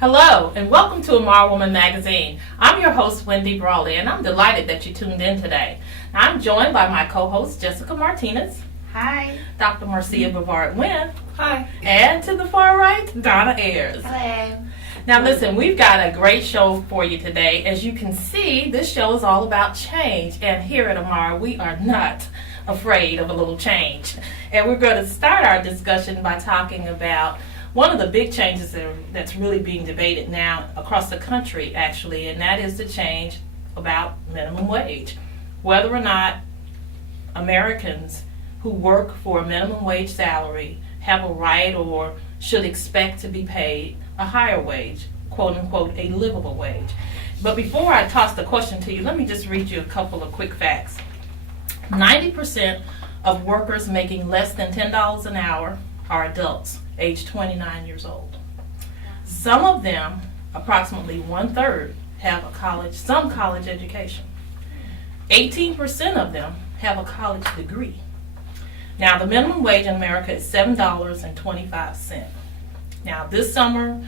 Hello, and welcome to IMARA Woman Magazine. I'm your host, Wendy Brawley, and I'm delighted that you tuned in today. I'm joined by my co-host, Jessica Martinez. Hi. Dr. Marcia Bavard-Wynn. Hi. And to the far right, Donna Ayers. Hello. Now listen, we've got a great show for you today. As you can see, this show is all about change, and here at IMARA, we are not afraid of a little change. And we're going to start our discussion by talking about one of the big changes that's really being debated now across the country, actually, and that is the change about minimum wage. Whether or not Americans who work for a minimum wage salary have a right or should expect to be paid a higher wage, quote unquote, a livable wage. But before I toss the question to you, let me just read you a couple of quick facts. 90% of workers making less than $10 an hour are adults, age 29 years old. Some of them, approximately 1/3, have some college education. 18% of them have a college degree. Now, the minimum wage in America is $7.25. Now, this summer,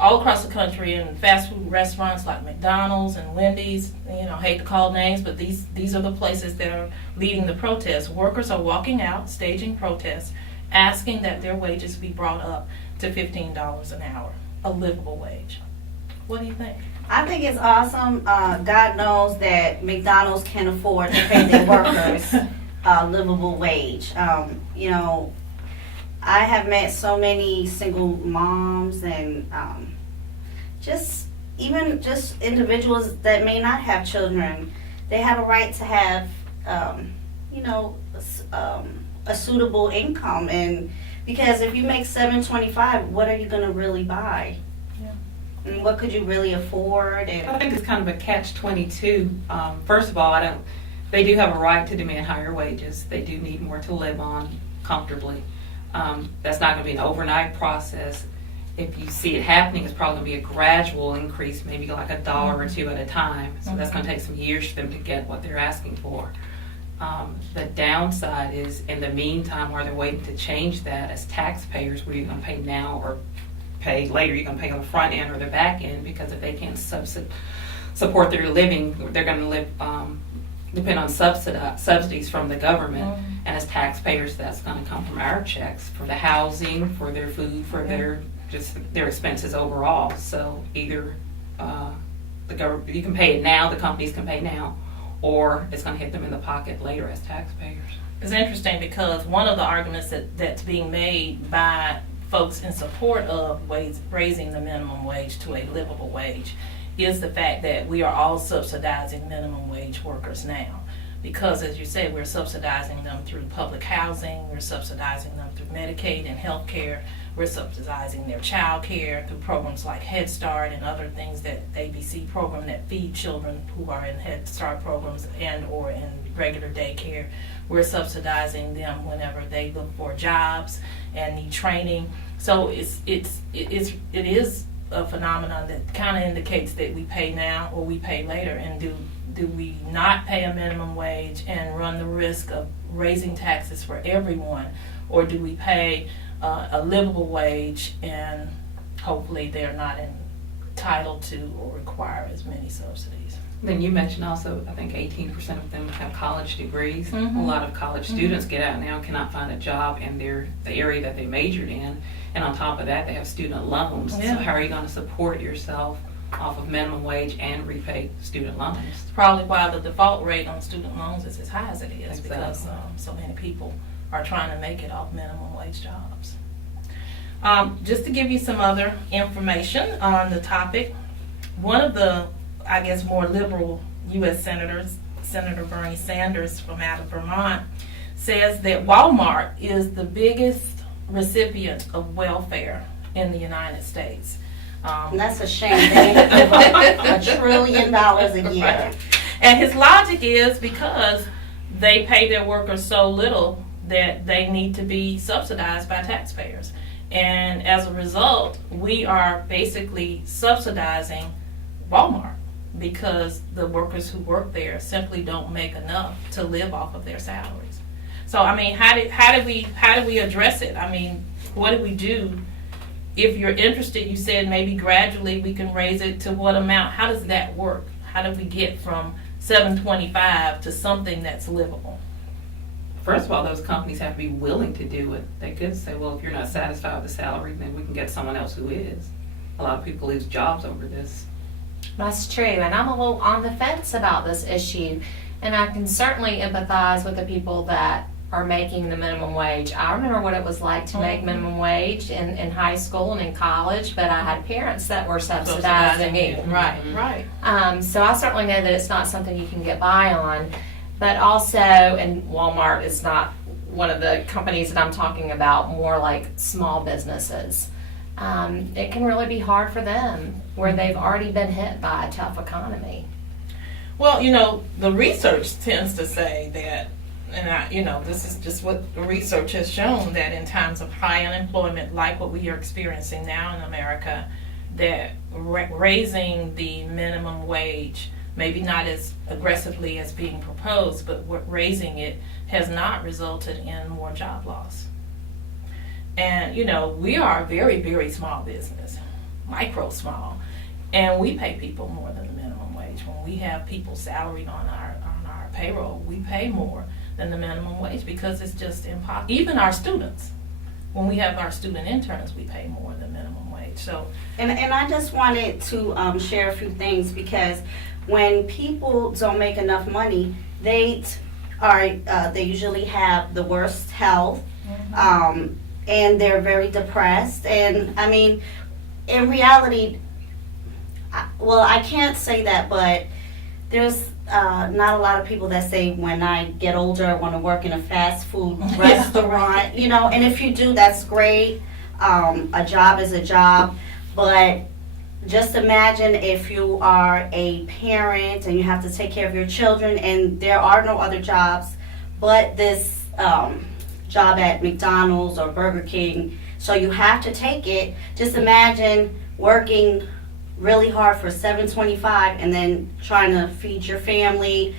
all across the country, in fast food restaurants like McDonald's and Wendy's, hate to call names, but these are the places that are leading the protests. Workers are walking out, staging protests, asking that their wages be brought up to $15 an hour, a livable wage. What do you think? I think it's awesome. God knows that McDonald's can afford to pay their workers a livable wage. I have met so many single moms and just individuals that may not have children. They have a right to have, a suitable income, and because if you make $7.25, what are you going to really buy? Yeah. And what could you really afford? I And think it's kind of a catch-22. First of all, they do have a right to demand higher wages. They do need more to live on comfortably. That's not going to be an overnight process. If you see it happening, it's probably going to be a gradual increase, maybe like $1 or $2 at a time. So that's going to take some years for them to get what they're asking for. The downside is, in the meantime, while they're waiting to change that, as taxpayers, what are you going to pay now or pay later? You're going to pay on the front end or the back end, because if they can't support their living, they're going to live depend on subsidies from the government. And as taxpayers, that's going to come from our checks for the housing, for their food, for their expenses overall. So either the government, you can pay it now, the companies can pay now, or it's going to hit them in the pocket later as taxpayers. It's interesting because one of the arguments that's being made by folks in support of raising the minimum wage to a livable wage is the fact that we are all subsidizing minimum wage workers now. Because, as you say, we're subsidizing them through public housing, we're subsidizing them through Medicaid and health care, we're subsidizing their child care through programs like Head Start and other things, that ABC program that feed children who are in Head Start programs and or in regular daycare. We're subsidizing them whenever they look for jobs and need training. So it is a phenomenon that kind of indicates that we pay now or we pay later. And do we not pay a minimum wage and run the risk of raising taxes for everyone, or do we pay a livable wage and hopefully they're not entitled to or require as many subsidies? Then you mentioned also, I think 18% of them have college degrees. Mm-hmm. A lot of college students get out now, cannot find a job in the area that they majored in, and on top of that, they have student loans. Yeah. So how are you going to support yourself off of minimum wage and repay student loans? It's probably why the default rate on student loans is as high as it is, Exactly. because so many people are trying to make it off minimum wage jobs. Just to give you some other information on the topic, one of the, I guess, more liberal U.S. senators, Senator Bernie Sanders from out of Vermont, says that Wal Mart is the biggest recipient of welfare in the United States. and that's a shame. They give up $1 trillion a year. Right. And his logic is because they pay their workers so little that they need to be subsidized by taxpayers. And as a result, we are basically subsidizing Walmart because the workers who work there simply don't make enough to live off of their salaries. So I mean, how do we address it? I mean, what do we do if you're interested, you said maybe gradually we can raise it to what amount? How does that work? How do we get from $7.25 to something that's livable? First of all, those companies have to be willing to do it. They could say, well, if you're not satisfied with the salary, then we can get someone else who is. A lot of people lose jobs over this. That's true, and I'm a little on the fence about this issue, and I can certainly empathize with the people that are making the minimum wage. I remember what it was like to make minimum wage in high school and in college, but I had parents that were subsidizing me. Right. So I certainly know that it's not something you can get by on, but also, and Wal Mart is not one of the companies that I'm talking about, more like small businesses. It can really be hard for them where they've already been hit by a tough economy. Well, the research tends to say that, and this is just what the research has shown, that in times of high unemployment, like what we are experiencing now in America, that raising the minimum wage, maybe not as aggressively as being proposed, but raising it has not resulted in more job loss. And, we are a very, very small business, micro small, and we pay people more than the minimum wage. When we have people salaried on our payroll, we pay more than the minimum wage because it's just impossible. Even our students, when we have our student interns, we pay more than minimum wage. So, and I just wanted to share a few things, because when people don't make enough money, they usually have the worst health. And they're very depressed. And I mean, in reality, I can't say that, but there's not a lot of people that say, when I get older, I want to work in a fast food restaurant, and if you do, that's great. A job is a job, but just imagine if you are a parent and you have to take care of your children and there are no other jobs but this job at McDonald's or Burger King, so you have to take it. Just imagine working really hard for $7.25 and then trying to feed your family,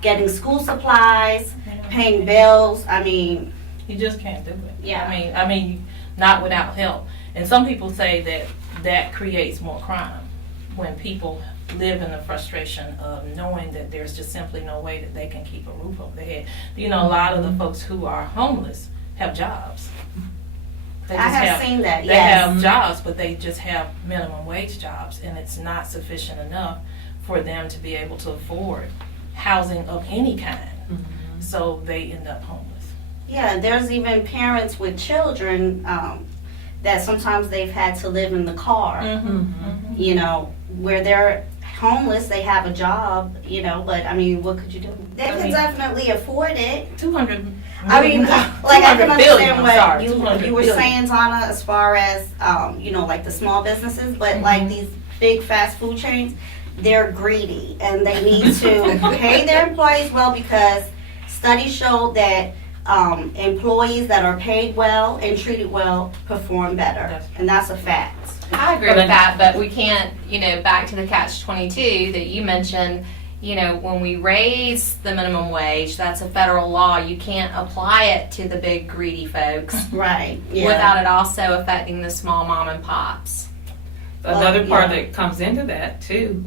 getting school supplies, paying bills. I mean, you just can't do it. Yeah. I mean, not without help. And some people say that creates more crime when people live in the frustration of knowing that there's just simply no way that they can keep a roof over their head. A lot of the folks who are homeless have jobs. I have seen that, They yes. have jobs, but they just have minimum wage jobs, and it's not sufficient enough for them to be able to afford housing of any kind. So they end up homeless. Yeah, there's even parents with children that sometimes they've had to live in the car, where they're homeless, they have a job, but I mean, what could you do? They can definitely afford it. 200. I mean, like, I can understand what you were billion. saying, Tana, as far as, like the small businesses, but like these big fast food chains, they're greedy and they need to pay their employees well, because studies show that employees that are paid well and treated well perform better, and that's a fact. I agree with that, but we can't, back to the catch-22 that you mentioned, when we raise the minimum wage, that's a federal law. You can't apply it to the big greedy folks Right. Yeah. without it also affecting the small mom and pops. Another part that comes into that too,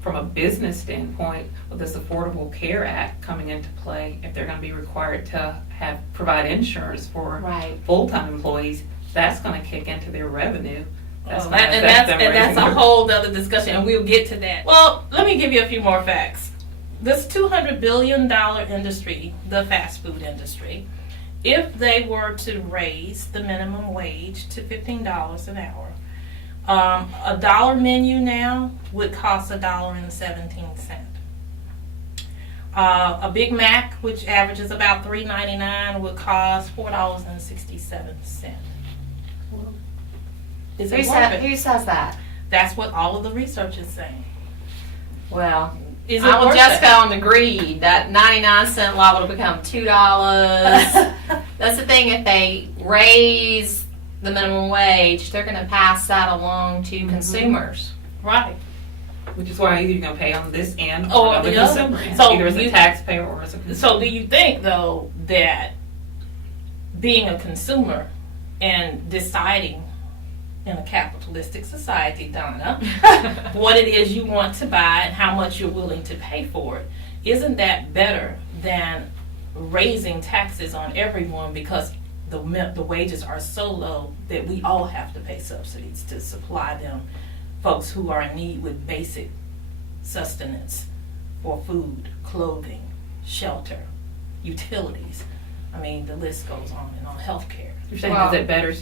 from a business standpoint, with this Affordable Care Act coming into play, if they're going to be required to provide insurance for full-time employees, that's going to kick into their revenue. That's a whole other discussion, and we'll get to that. Well, let me give you a few more facts. This $200 billion industry, the fast food industry, if they were to raise the minimum wage to $15 an hour, a dollar menu now would cost $1.17. A Big Mac, which averages about $3.99, would cost $4.67. Is it worth it? Who says that? That's what all of the research is saying. Well, Is it I will worth just it? go on the greed. That 99-cent law will become $2. That's the thing. If they raise the minimum wage, they're going to pass that along to consumers. Right. Which is why either you're going to pay on this end Or or on the the other. consumer end. So either as a you- taxpayer or as a consumer. So do you think, though, that being a consumer and deciding in a capitalistic society, Donna, what it is you want to buy and how much you're willing to pay for it. Isn't that better than raising taxes on everyone because the wages are so low that we all have to pay subsidies to supply them, folks who are in need with basic sustenance for food, clothing, shelter, utilities. I mean, the list goes on and on, health care. You're saying, is it better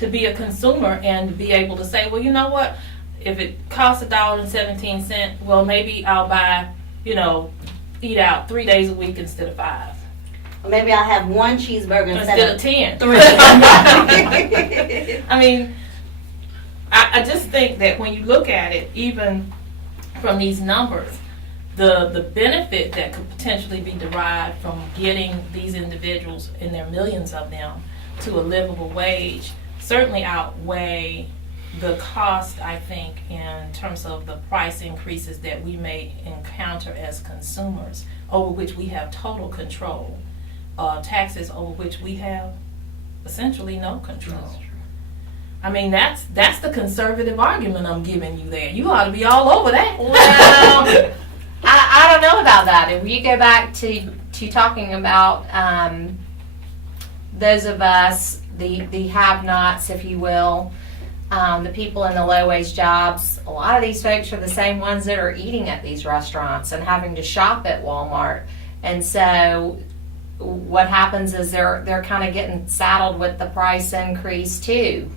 To be a consumer and be able to say, well, you know what, if it costs $1.17, well, maybe I'll buy, eat out 3 days a week instead of 5. Or maybe I'll have one cheeseburger Instead of 10. 3. I mean, I just think that when you look at it, even from these numbers, the benefit that could potentially be derived from getting these individuals, and there are millions of them, to a livable wage certainly outweigh the cost, I think, in terms of the price increases that we may encounter as consumers, over which we have total control. Taxes over which we have essentially no control. That's true. I mean, that's the conservative argument I'm giving you there. You ought to be all over that. Well, I don't know about that. If you go back to talking about those of us, the have-nots, if you will, the people in the low-wage jobs, a lot of these folks are the same ones that are eating at these restaurants and having to shop at Wal Mart. And so what happens is they're kind of getting saddled with the price increase too.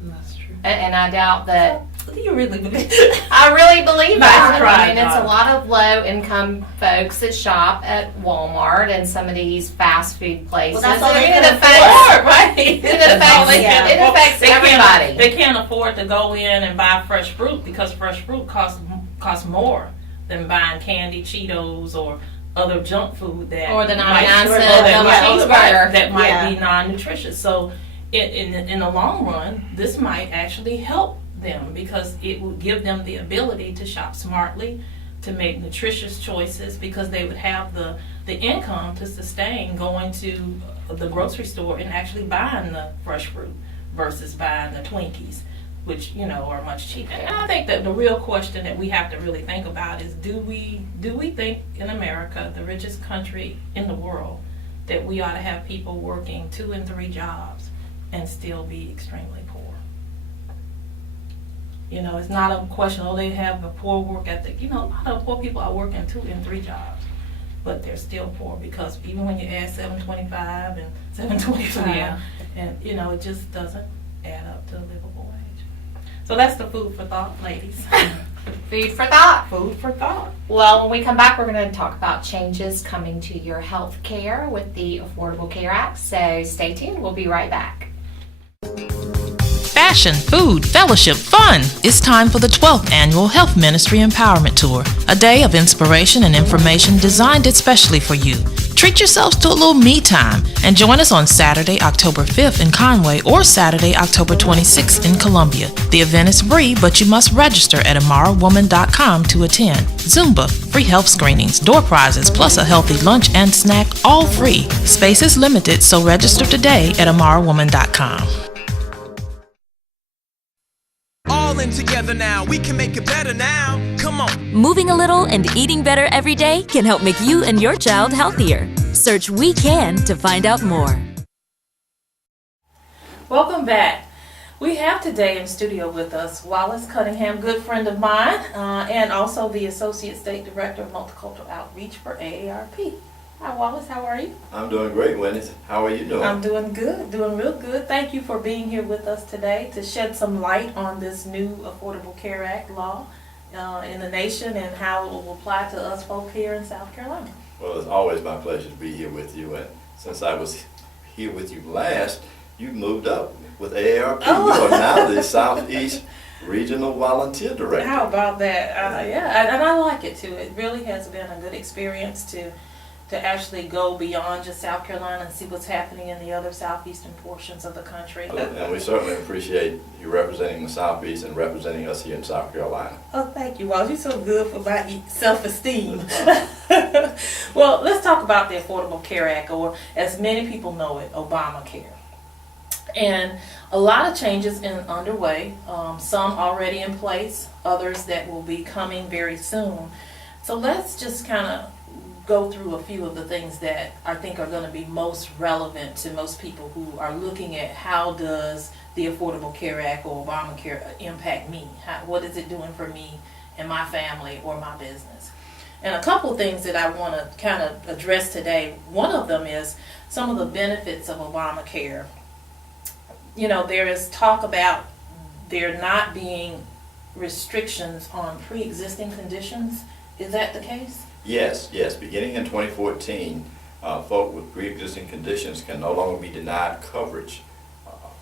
That's true. And I doubt that. Do you really believe I really believe that. Right, I mean, it's a right. lot of low-income folks that shop at Walmart and some of these fast food places. Well, that's all they it can affects, right? it affects everybody. They can't afford to go in and buy fresh fruit because fresh fruit costs more than buying candy, Cheetos, or other junk food that Or the might- 99 or cent that double might- cheeseburger. that might Yeah. be non-nutritious. So in the long run, this might actually help them because it will give them the ability to shop smartly, to make nutritious choices, because they would have the income to sustain going to the grocery store and actually buying the fresh fruit versus buying the Twinkies, which are much cheaper. And I think that the real question that we have to really think about is, do we think in America, the richest country in the world, that we ought to have people working 2 and 3 jobs and still be extremely poor? It's not a question, they have a poor work ethic. A lot of poor people are working 2 and 3 jobs, but they're still poor because even when you add $7.25 and $7.25, Yeah. and it just doesn't add up to a livable wage. So that's the food for thought, ladies. Food for thought. Food for thought. Well, when we come back, we're going to talk about changes coming to your health care with the Affordable Care Act. So stay tuned. We'll be right back. Fashion, food, fellowship, fun. It's time for the 12th Annual Health Ministry Empowerment Tour, a day of inspiration and information designed especially for you. Treat yourselves to a little me time and join us on Saturday, October 5th in Conway or Saturday, October 26th in Columbia. The event is free, but you must register at IMARAwoman.com to attend. Zumba, free health screenings, door prizes, plus a healthy lunch and snack, all free. Space is limited, so register today at IMARAwoman.com. All in together now, we can make it better now. Come on. Moving a little and eating better every day can help make you and your child healthier. Search We Can to find out more. Welcome back. We have today in studio with us Wallis Cunningham, good friend of mine, and also the Associate State Director of Multicultural Outreach for AARP. Hi, Wallis. How are you? I'm doing great, Wendy. How are you doing? I'm doing good, doing real good. Thank you for being here with us today to shed some light on this new Affordable Care Act law in the nation and how it will apply to us folk here in South Carolina. Well, it's always my pleasure to be here with you. And since I was here with you last, you moved up with AARP. Oh. You are now the Southeast Regional Volunteer Director. How about that? Yeah, and I like it too. It really has been a good experience to actually go beyond just South Carolina and see what's happening in the other southeastern portions of the country. And we certainly appreciate you representing the Southeast and representing us here in South Carolina. Oh, thank you, Walls. You're so good for my self-esteem. Well, let's talk about the Affordable Care Act, or as many people know it, Obamacare. And a lot of changes underway, some already in place, others that will be coming very soon. So let's just kind of go through a few of the things that I think are going to be most relevant to most people who are looking at how does the Affordable Care Act or Obamacare impact me? What is it doing for me and my family or my business? And a couple of things that I want to kind of address today. One of them is some of the benefits of Obamacare. You know, there is talk about there not being restrictions on pre-existing conditions. Is that the case? Yes. Beginning in 2014, folk with pre-existing conditions can no longer be denied coverage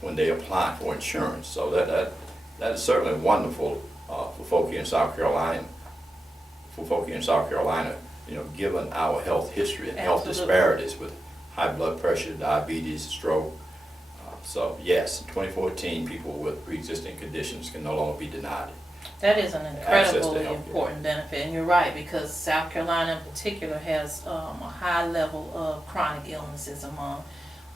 when they apply for insurance. So that is certainly wonderful for folk here in South Carolina. You know, given our health history and health disparities with high blood pressure, diabetes, stroke. So yes, in 2014, people with pre-existing conditions can no longer be denied. That is an Access to incredibly healthcare. important benefit, and you're right, because South Carolina in particular has a high level of chronic illnesses among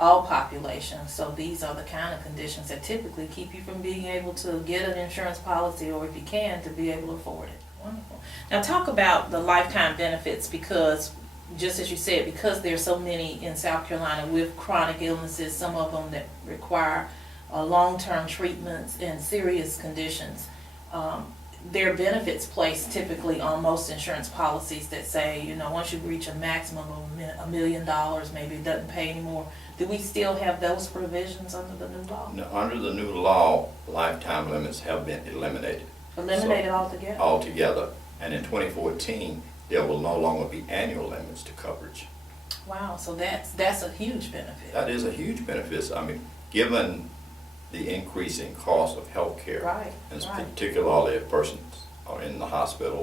all populations. So these are the kind of conditions that typically keep you from being able to get an insurance policy, or if you can, to be able to afford it. Wonderful. Now talk about the lifetime benefits, because just as you said, because there's so many in South Carolina with chronic illnesses, some of them that require long-term treatments and serious conditions, there are benefits placed typically on most insurance policies that say, you know, once you reach a maximum of $1 million, maybe it doesn't pay anymore. Do we still have those provisions under the new law? Now, under the new law, lifetime limits have been eliminated. Eliminated altogether? Altogether. And in 2014, there will no longer be annual limits to coverage. Wow, so that's a huge benefit. That is a huge benefit. I mean, given the increasing cost of health care, Right, and right. particularly if persons are in the hospital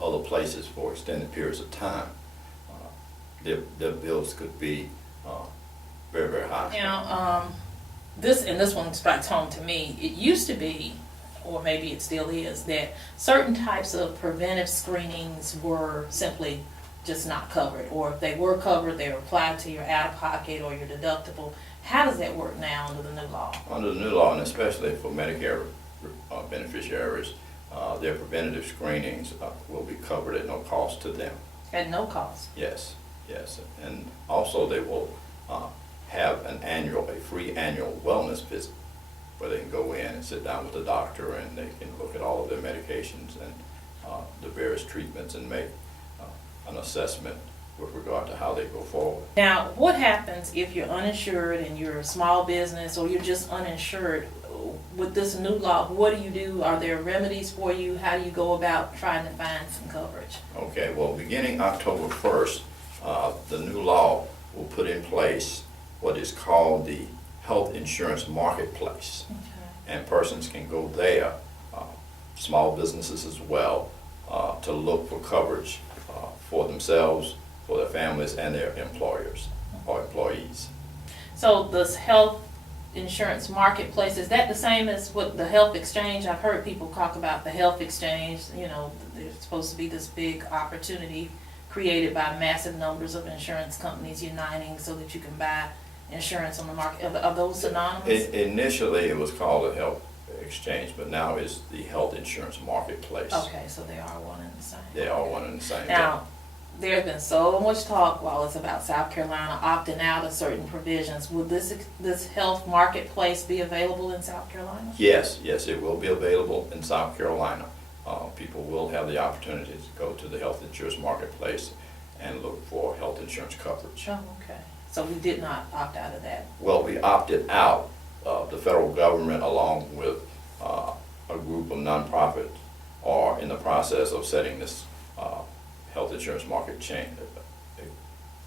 or other places for extended periods of time, their bills could be very, very high. Now, this one strikes home to me. It used to be, or maybe it still is, that certain types of preventive screenings were simply just not covered, or if they were covered, they were applied to your out-of-pocket or your deductible. How does that work now under the new law? Under the new law, and especially for Medicare beneficiaries, their preventative screenings will be covered at no cost to them. At no cost? Yes. And also they will have a free annual wellness visit where they can go in and sit down with the doctor and they can look at all of their medications and the various treatments and make an assessment with regard to how they go forward. Now, what happens if you're uninsured and you're a small business, or you're just uninsured? With this new law, what do you do? Are there remedies for you? How do you go about trying to find some coverage? Okay, well, beginning October 1st, the new law will put in place what is called the health insurance marketplace. Okay. And persons can go there, small businesses as well, to look for coverage for themselves, for their families, and their employers or employees. So this health insurance marketplace, is that the same as what the health exchange? I've heard people talk about the health exchange. You know, there's supposed to be this big opportunity created by massive numbers of insurance companies uniting so that you can buy insurance on the market. Are those synonymous? Initially, it was called a health exchange, but now it's the health insurance marketplace. Okay, so they are one and the same. They are one and the same. Now, there's been so much talk while it's about South Carolina opting out of certain provisions. Will this health marketplace be available in South Carolina? Yes, it will be available in South Carolina. People will have the opportunity to go to the health insurance marketplace and look for health insurance coverage. Oh, okay. So we did not opt out of that. Well, we opted out. The federal government, along with a group of nonprofits, are in the process of setting this health insurance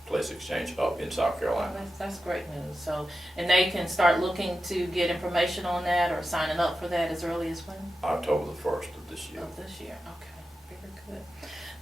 place exchange up in South Carolina. That's great news. So, and they can start looking to get information on that or signing up for that as early as when? October the 1st of this year. Of this year. Okay, very good.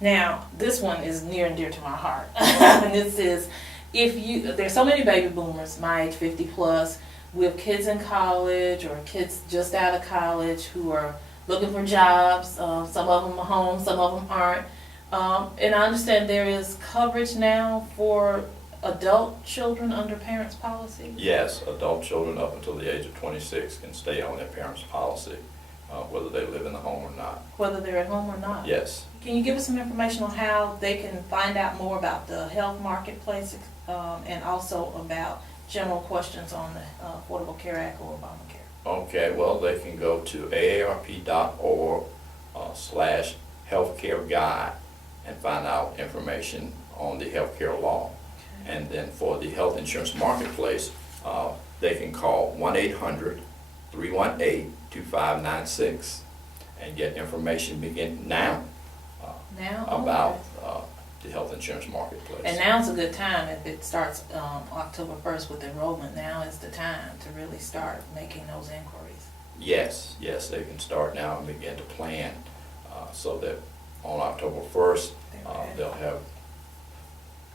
Now, this one is near and dear to my heart. And this is, there's so many baby boomers, my age, 50 plus, with kids in college or kids just out of college who are looking for jobs. Some of them are home, some of them aren't. And I understand there is coverage now for adult children under parents' policy? Yes, adult children up until the age of 26 can stay on their parents' policy, whether they live in the home or not. Whether they're at home or not? Yes. Can you give us some information on how they can find out more about the health marketplace and also about general questions on the Affordable Care Act or Obamacare? Okay, well, they can go to aarp.org/healthcare guide and find out information on the healthcare law. Okay. And then for the health insurance marketplace, they can call 1-800-318-2596 and get information now about the health insurance marketplace. And now's a good time. If it starts October 1st with enrollment, now is the time to really start making those inquiries. Yes, they can start now and begin to plan so that on October 1st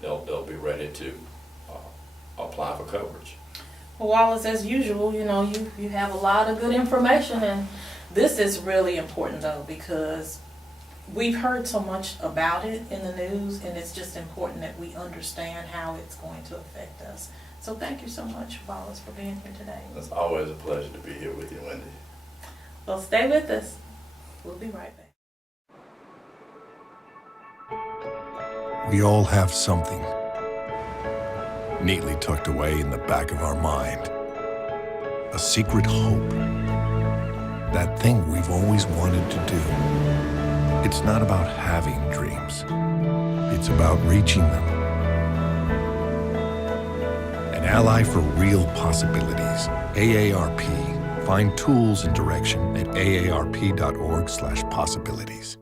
they'll be ready to apply for coverage. Well, Wallis, as usual, you have a lot of good information, and this is really important though, because we've heard so much about it in the news, and it's just important that we understand how it's going to affect us. So thank you so much, Wallis, for being here today. It's always a pleasure to be here with you, Wendy. Well, stay with us. We'll be right back. We all have something neatly tucked away in the back of our mind. A secret hope. That thing we've always wanted to do. It's not about having dreams. It's about reaching them. An ally for real possibilities. AARP. Find tools and direction at aarp.org/possibilities.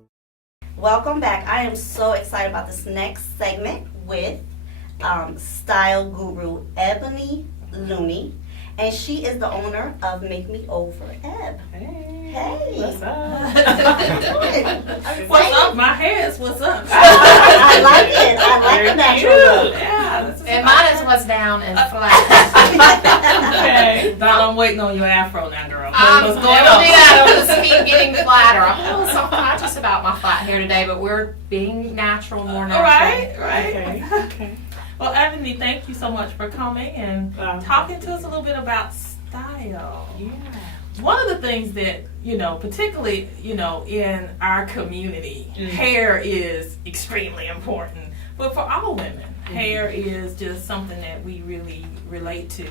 Welcome back. I am so excited about this next segment with style guru Ebony Loony, and she is the owner of Make Me Over Eb. Hey. What's up? What's up? My hair is what's up. I like it. I like the natural look. Yeah. And mine is what's down and flat. Okay. Don, I'm waiting on your afro now, girl. What's going It'll on? do that. It'll just keep getting flatter. I'm a little self-conscious about my flat hair today, but we're being natural, more natural. Right. Okay. Well, Ebony, thank you so much for coming and talking to us a little bit about style. Yeah. One of the things that, particularly, in our community, hair is extremely important. But for all women, hair is just something that we really relate to.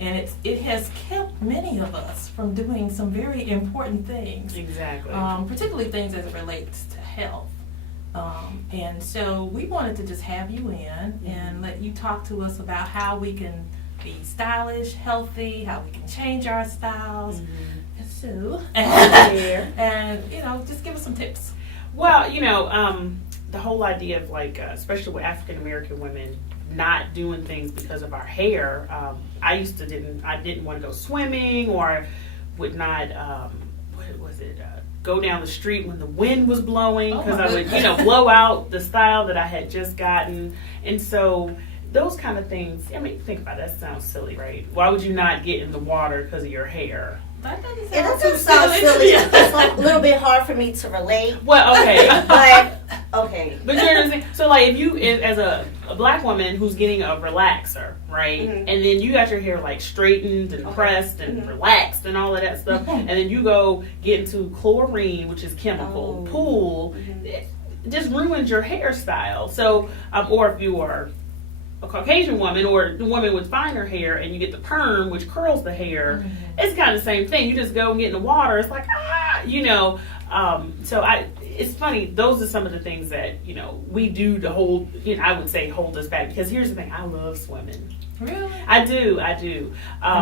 And it has kept many of us from doing some very important things. Exactly. Particularly things as it relates to health. And so we wanted to just have you in and let you talk to us about how we can be stylish, healthy, how we can change our styles. So, and just give us some tips. Well, the whole idea of especially with African American women not doing things because of our hair. I didn't want to go swimming, or would not. Go down the street when the wind was blowing, because I would, blow out the style that I had just gotten. And so those kind of things, think about it, that sounds silly, right? Why would you not get in the water because of your hair? That doesn't It doesn't sound silly. It's a little bit hard for me to relate. Well, okay. But, okay. But you understand? So, if you, as a black woman who's getting a relaxer, right? And then you got your hair, straightened and pressed and relaxed and all of that stuff. And then you go get into chlorine, which is chemical, pool. It just ruins your hairstyle. So, or if you are a Caucasian woman or the woman with finer hair and you get the perm, which curls the hair, it's kind of the same thing. You just go and get in the water. It's like, it's funny. Those are some of the things that, we do to hold, I would say hold us back. Because here's the thing, I love swimming. Really? I do.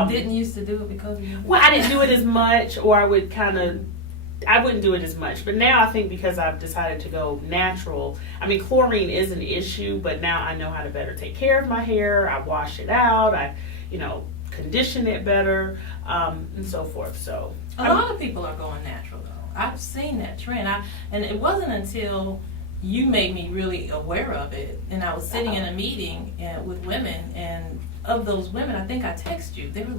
Didn't used to do it because of you? Well, I didn't do it as much, or I wouldn't do it as much. But now I think because I've decided to go natural, chlorine is an issue, but now I know how to better take care of my hair. I wash it out. I, condition it better, and so forth. So a lot of people are going natural, though. I've seen that trend. And it wasn't until you made me really aware of it, and I was sitting in a meeting with women, and of those women, I think I texted you. They were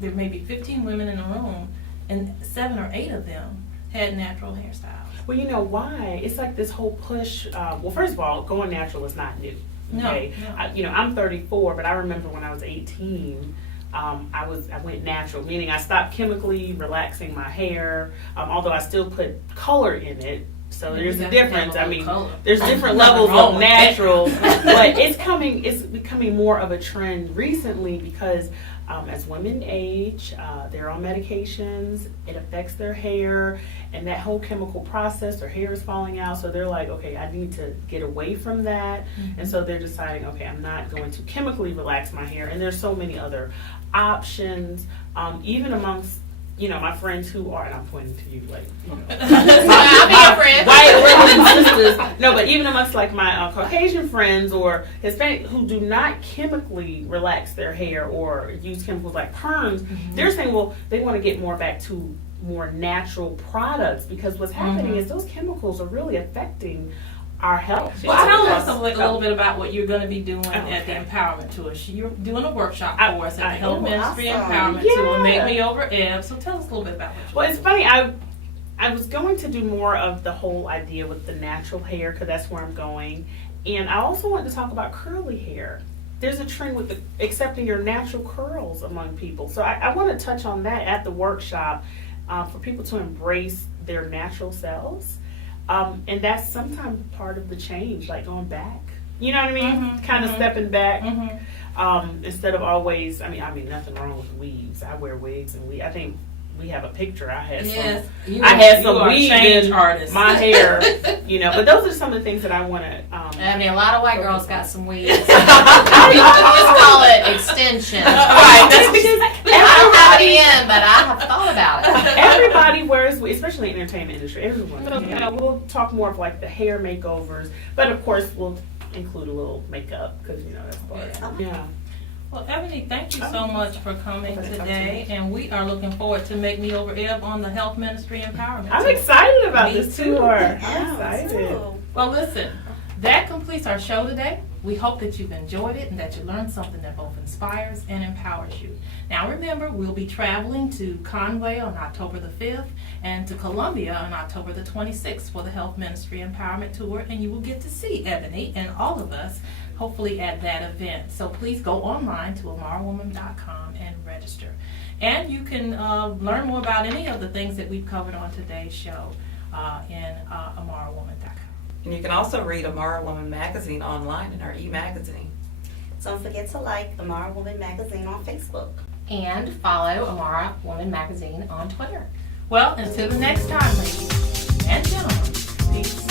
there may be 15 women in the room, and 7 or 8 of them had natural hairstyles. Well, you know why? It's like this whole push. Well, first of all, going natural is not new. No, Okay, no. I'm 34, but I remember when I was 18. I went natural, meaning I stopped chemically relaxing my hair, although I still put color in it. So there's a difference. I mean, there's different levels of natural, but it's becoming more of a trend recently because as women age, they're on medications, it affects their hair, and that whole chemical process, their hair is falling out, so they're like, okay, I need to get away from that, and so they're deciding, okay, I'm not going to chemically relax my hair, and there's so many other options, even amongst my friends who are, and I'm pointing to you, like, I'll be your friend. white women sisters. No, but even amongst like my Caucasian friends or Hispanic who do not chemically relax their hair or use chemicals like perms, they're saying, well, they want to get more back to more natural products because what's happening is those chemicals are really affecting our health. Well, tell us a little bit about what you're going to be doing at the Empowerment Tour. You're doing a workshop for us at the Health Ministry Empowerment Tour. Make Me Over Ebb. So tell us a little bit about what you're Well, it's funny. I was going to do more of the whole idea with the natural hair because that's where I'm going. And I also wanted to talk about curly hair. There's a trend with accepting your natural curls among people. So I want to touch on that at the workshop for people to embrace their natural selves. And that's sometimes part of the change, like going back. You know what I mean? Kind of stepping back instead of always. I mean, nothing wrong with weaves. I wear wigs and I think we have a picture. I had some weave in my hair. But those are some of the things that I want to. I mean, a lot of white girls got some weaves. We always call it extensions. Right. I don't have it in, but I have thought about it. Everybody wears, especially in the entertainment industry. Everyone. We'll talk more of like the hair makeovers, but of course we'll include a little makeup because that's part. Yeah. Well, Ebony, thank you so much for coming today, and we are looking forward to Make Me Over Ebb on the Health Ministry Empowerment. I'm excited about Me this too. tour. I'm I'm excited. Well, listen, that completes our show today. We hope that you've enjoyed it and that you learned something that both inspires and empowers you. Now remember, we'll be traveling to Conway on October the 5th and to Columbia on October the 26th for the Health Ministry Empowerment Tour, and you will get to see Ebony and all of us hopefully at that event. So please go online to IMARAwoman.com and register. And you can learn more about any of the things that we've covered on today's show in IMARAwoman.com. And you can also read IMARA Woman magazine online in our e-magazine. Don't forget to like IMARA Woman Magazine on Facebook. And follow Amara Woman Magazine on Twitter. Well, until the next time, ladies and gentlemen, peace.